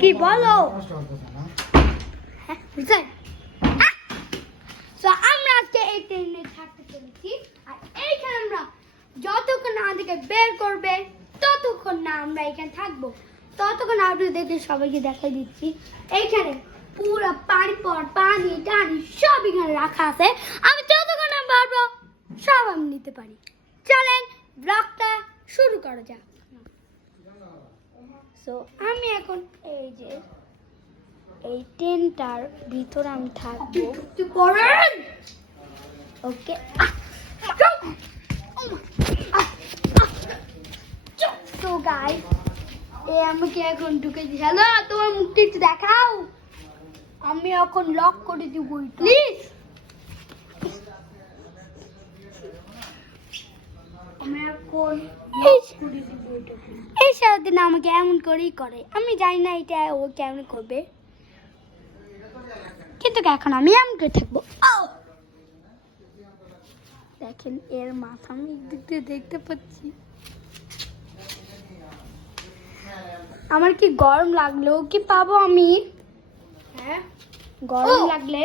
কি বলো? আমরা আজকে এই ট্রেনে থাকতে চলেছি আর এইখানে আমরা যতক্ষণ না আমাদেরকে বের করবে ততক্ষণ না আমরা এখানে থাকবো। ততক্ষণ আপনাদেরকে সবাইকে দেখাই দিচ্ছি এইখানে পুরো পানি টানি সব এখানে রাখা আছে। আমি যতক্ষণ না পারবো সব আমি নিতে পারি। চলেন ব্লগটা শুরু করা যাক। সো আমি এখন এই যে এই টেন্টটার ভিতরে আমি থাকবো। ওকে তো গাইস আমাকে এখন ঢুকে দিই। হ্যালো, তোমার মুখটা একটু দেখাও। আমি এখন লক করে দিব প্লিজ। আমি এখন এই সারাদিন আমাকে এমন করেই করে। আমি জানি না এটা ও কেমন করবে, কিন্তু এখন আমি এমন করে থাকবো। দেখেন এর মাথা আমি একদিক দিয়ে দেখতে পাচ্ছি। আমার কি গরম লাগলেও কি পাবো আমি? হ্যাঁ, গরম লাগলে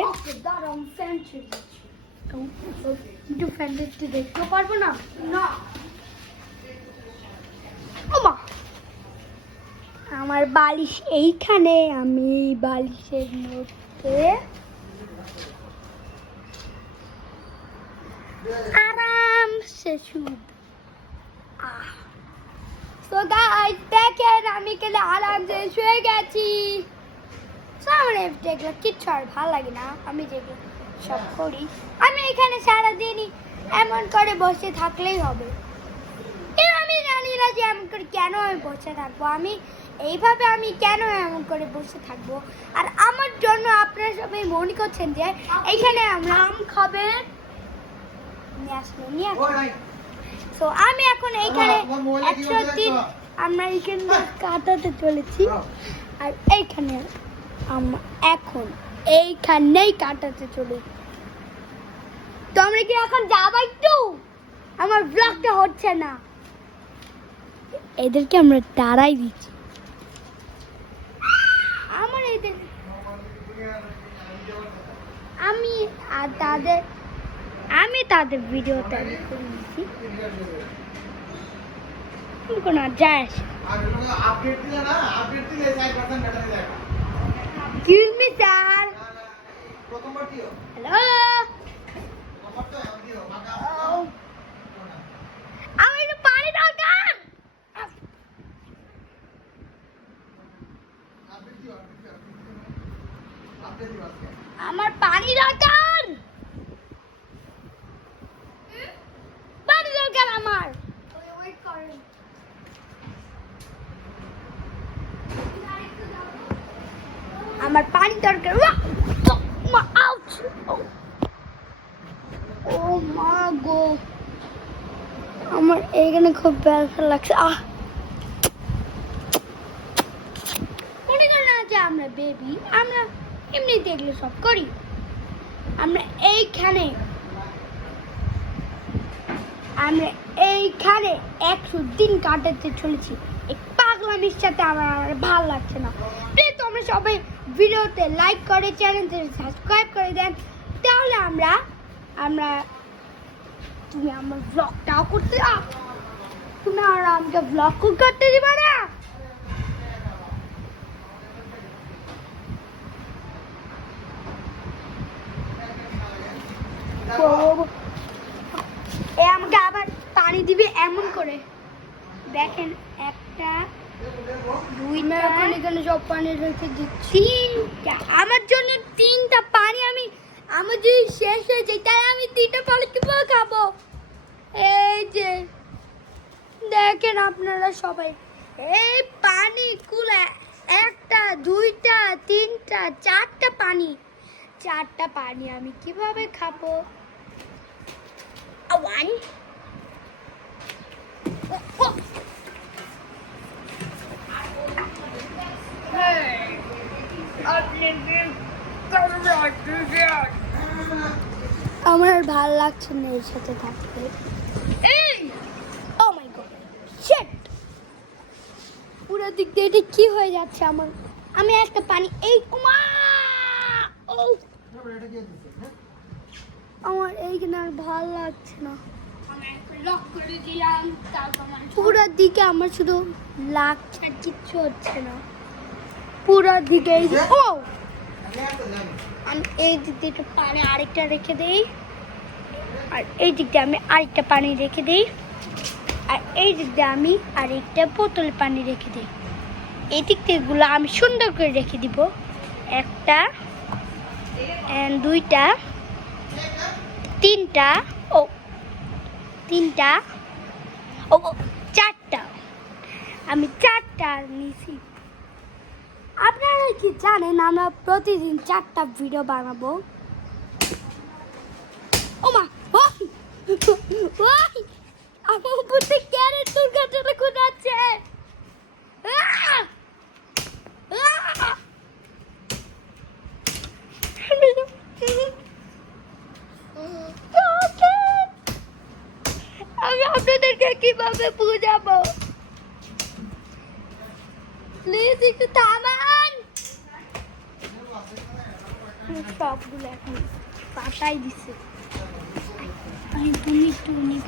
একটু ফ্যান দেখতে পারবো না। না আমার বালিশ এইখানে, আমি বালিশের মধ্যে আরামসে শুব। তো গাইস দেখেন আমি এখানে আরামসে শুয়ে গেছি। আমার দেখলে কিচ্ছু আর ভালো লাগে না। আমি যেগুলো সব করি, আমি এখানে সারাদিনই এমন করে বসে থাকলেই হবে। আমি জানি না যে এমন করে কেন আমি বসে থাকবো। আমি এইভাবে আমি কেন এমন করে বসে থাকবো? আর আমার জন্য আপনারা সবাই মনে করছেন যে এইখানে আমরা আম খাবে তো আমি এখন এইখানে 103 আমরা এইখানে কাটাতে চলেছি। আর এইখানে আমরা এখন এইখানেই কাটাতে চলেছি। তো আমরা কি এখন যাবো? একটু আমার ব্লগটা হচ্ছে না, এদেরকে আমরা তাড়াই দিচ্ছি। আমার এদের আমি তাদের ভিডিওতে আমি করে নিচ্ছি। কোনো যায় আসে। Excuse me, sir. Hello. আমি একটু পানি দরকার। আমার পানি দরকার, পানি দরকার আমার। আমার পানি দরকার। ও মা গো, আমার এখানে খুব ব্যথা লাগছে। মনে করেন না যে আমরা বেবি, আমরা এমনি দেখলে সব করি। আমরা এইখানে 100 দিন কাটাতে চলেছি। এই পাগলামির সাথে আমার ভালো লাগছে না। প্লিজ তোমরা সবাই ভিডিওতে লাইক করে চ্যানেলটি সাবস্ক্রাইব করে দেন, তাহলে তুমি আমার ব্লগটাও করতে দাও। তুমি আর আমাকে ব্লগ করতে দিবা না? আমাকে আবার পানি দিবে এমন করে। দেখেন 1টা 2টা এখানে সব পানি রেখে দিচ্ছি। আমার জন্য 3টা পানি, আমার যদি শেষ হয়ে যায় তাই আমি 3টা পানি কিভাবে খাবো? এই যে দেখেন আপনারা সবাই, এই পানি কুলা 1টা 2টা 3টা 4টা পানি, 4টা পানি আমি কিভাবে খাবো? One. আমার আর ভালো লাগছে না এর সাথে থাকতে। Oh my God! Shit! পুরো দিক দিয়ে এটা কি হয়ে যাচ্ছে আমার? আমি একটা পানি এই উমা ও আমার এইখানে আর ভালো লাগছে না। পুরো দিকে আমার শুধু লাগছে, কিচ্ছু হচ্ছে না। পুরো দিকে ও আমি এই দিক থেকে পানি আরেকটা রেখে দেই, আর এই দিক দিয়ে আমি আরেকটা পানি রেখে দিই, আর এই দিক দিয়ে আমি আরেকটা বোতলে পানি রেখে দিই। এই দিক থেকেগুলো আমি সুন্দর করে রেখে দিব। একটা, দুইটা, তিনটা, ও তিনটা, ও চারটা। আমি চারটা নিয়েছি। আপনারা কি জানেন আমরা প্রতিদিন 4টা ভিডিও বানাবো? ও মা ওই ওই আমার উপর থেকে ক্যারেট দুর্ঘটনা ঘটাচ্ছে। আমি আপনাদেরকে কিভাবে বুঝাবো? প্লিজ একটু থামান। সবগুলো এখন পাতাই দিছে। আমি টুনি